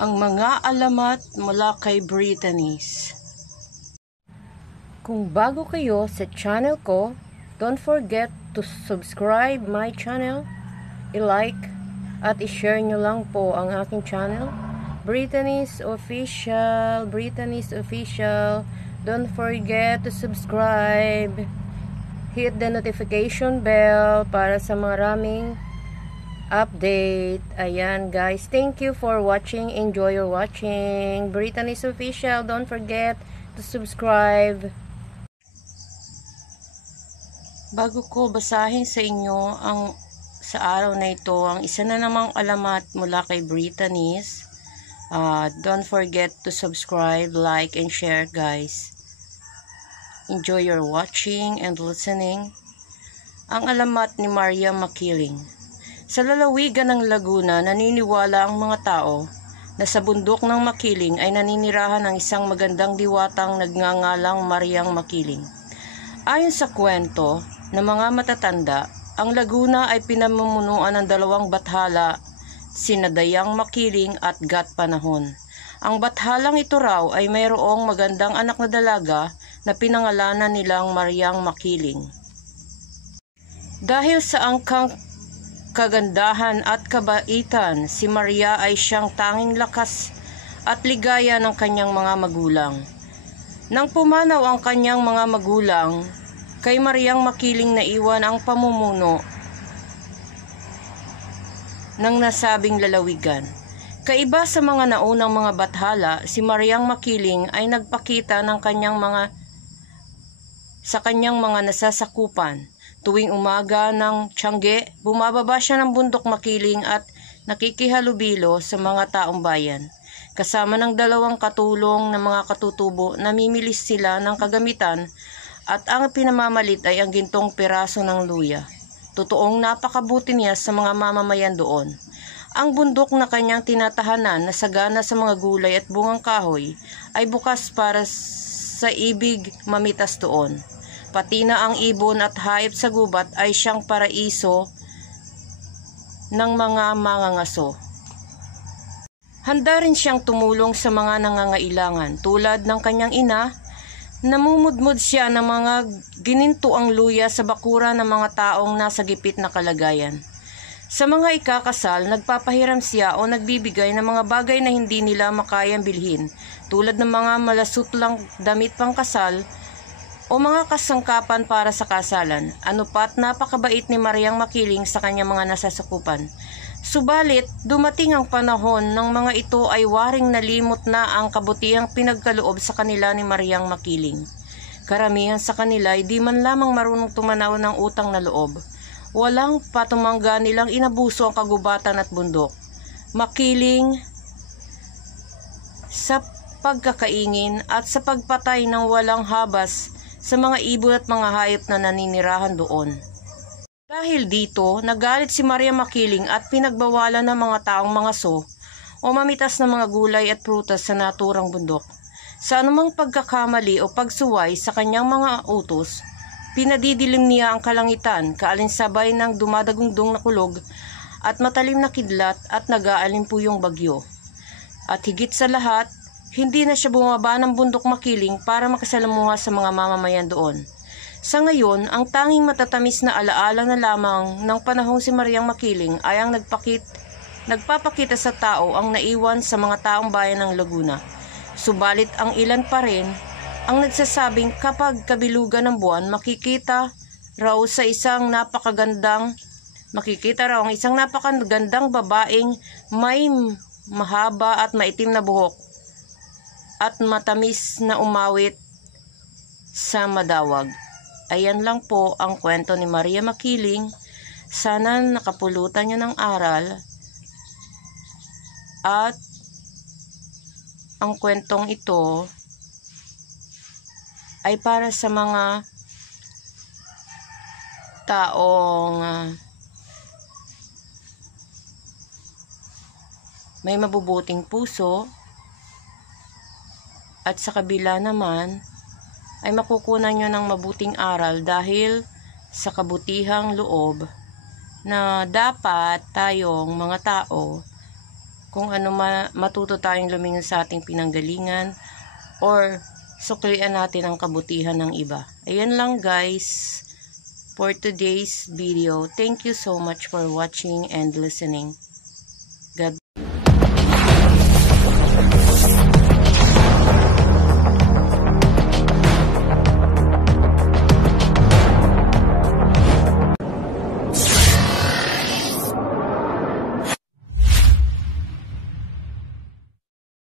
Ang mga alamat mula kay Brittany's. Kung bago kayo sa channel ko, don't forget to subscribe my channel, i-like at i-share nyo lang po ang aking channel, Brittany's Official. Brittany's Official. Don't forget to subscribe. Hit the notification bell para sa maraming update. Ayan guys, thank you for watching. Enjoy your watching. Brittany's Official. Don't forget to subscribe. Bago ko basahin sa inyo ang sa araw na ito ang isa na namang alamat mula kay Brittany's, don't forget to subscribe, like and share guys. Enjoy your watching and listening. Ang alamat ni Maria Makiling. Sa lalawigan ng Laguna, naniniwala ang mga tao na sa bundok ng Makiling ay naninirahan ng isang magandang diwatang nagngangalang Mariang Makiling. Ayon sa kwento ng mga matatanda, ang Laguna ay pinamumunuan ng dalawang bathala, sina Dayang Makiling at Gat Panahon. Ang bathalang ito raw ay mayroong magandang anak na dalaga na pinangalanan nilang Mariang Makiling. Dahil sa angkang kagandahan at kabaitan, si Maria ay siyang tanging lakas at ligaya ng kanyang mga magulang. Nang pumanaw ang kanyang mga magulang, kay Mariang Makiling naiwan ang pamumuno ng nasabing lalawigan. Kaiba sa mga naunang mga bathala, si Mariang Makiling ay nagpakita ng sa kanyang mga nasasakupan. Tuwing umaga ng Tiangge, bumababa siya ng bundok Makiling at nakikihalubilo sa mga taong bayan. Kasama ng dalawang katulong na mga katutubo, namimilis sila ng kagamitan at ang pinamamalit ay ang gintong piraso ng luya. Totoong napakabuti niya sa mga mamamayan doon. Ang bundok na kanyang tinatahanan na sagana sa mga gulay at bungang kahoy ay bukas para sa ibig mamitas doon. Pati na ang ibon at hayop sa gubat ay siyang paraiso ng mga mangangaso. Handa rin siyang tumulong sa mga nangangailangan. Tulad ng kanyang ina, namumudmud siya ng mga ginintuang luya sa bakura ng mga taong nasa gipit na kalagayan. Sa mga ikakasal, nagpapahiram siya o nagbibigay ng mga bagay na hindi nila makayang bilhin, tulad ng mga malasutlang damit pangkasal o mga kasangkapan para sa kasalan. Ano pat napakabait ni Mariang Makiling sa kanyang mga nasasakupan. Subalit, dumating ang panahon ng mga ito ay waring nalimot na ang kabutihang pinagkaloob sa kanila ni Mariang Makiling. Karamihan sa kanila ay di man lamang marunong tumanaw ng utang na loob. Walang patumangga nilang inabuso ang kagubatan at bundok. Makiling sa pagkakaingin at sa pagpatay ng walang habas sa mga ibon at mga hayop na naninirahan doon. Dahil dito, nagalit si Maria Makiling at pinagbawalan ng mga taong mangaso o mamitas ng mga gulay at prutas sa naturang bundok. Sa anumang pagkakamali o pagsuway sa kanyang mga utos, pinadidilim niya ang kalangitan, kaalinsabay ng dumadagundong na kulog at matalim na kidlat at nag-aalimpuyong bagyo. At higit sa lahat, hindi na siya bumaba ng bundok Makiling para makasalamuha sa mga mamamayan doon. Sa ngayon, ang tanging matatamis na alaala na lamang ng panahong si Mariang Makiling ay ang nagpapakita sa tao ang naiwan sa mga taong bayan ng Laguna. Subalit ang ilan pa rin ang nagsasabing kapag kabilugan ng buwan, makikita raw ang isang napakagandang babaeng may mahaba at maitim na buhok at matamis na umawit sa madawag. Ayan lang po ang kwento ni Maria Makiling. Sana nakapulutan niyo ng aral at ang kwentong ito ay para sa mga taong may mabubuting puso at sa kabila naman ay makukunan nyo ng mabuting aral dahil sa kabutihang loob na dapat tayong mga tao kung ano matuto tayong lumingon sa ating pinanggalingan or suklian natin ang kabutihan ng iba. Ayan lang guys for today's video. Thank you so much for watching and listening.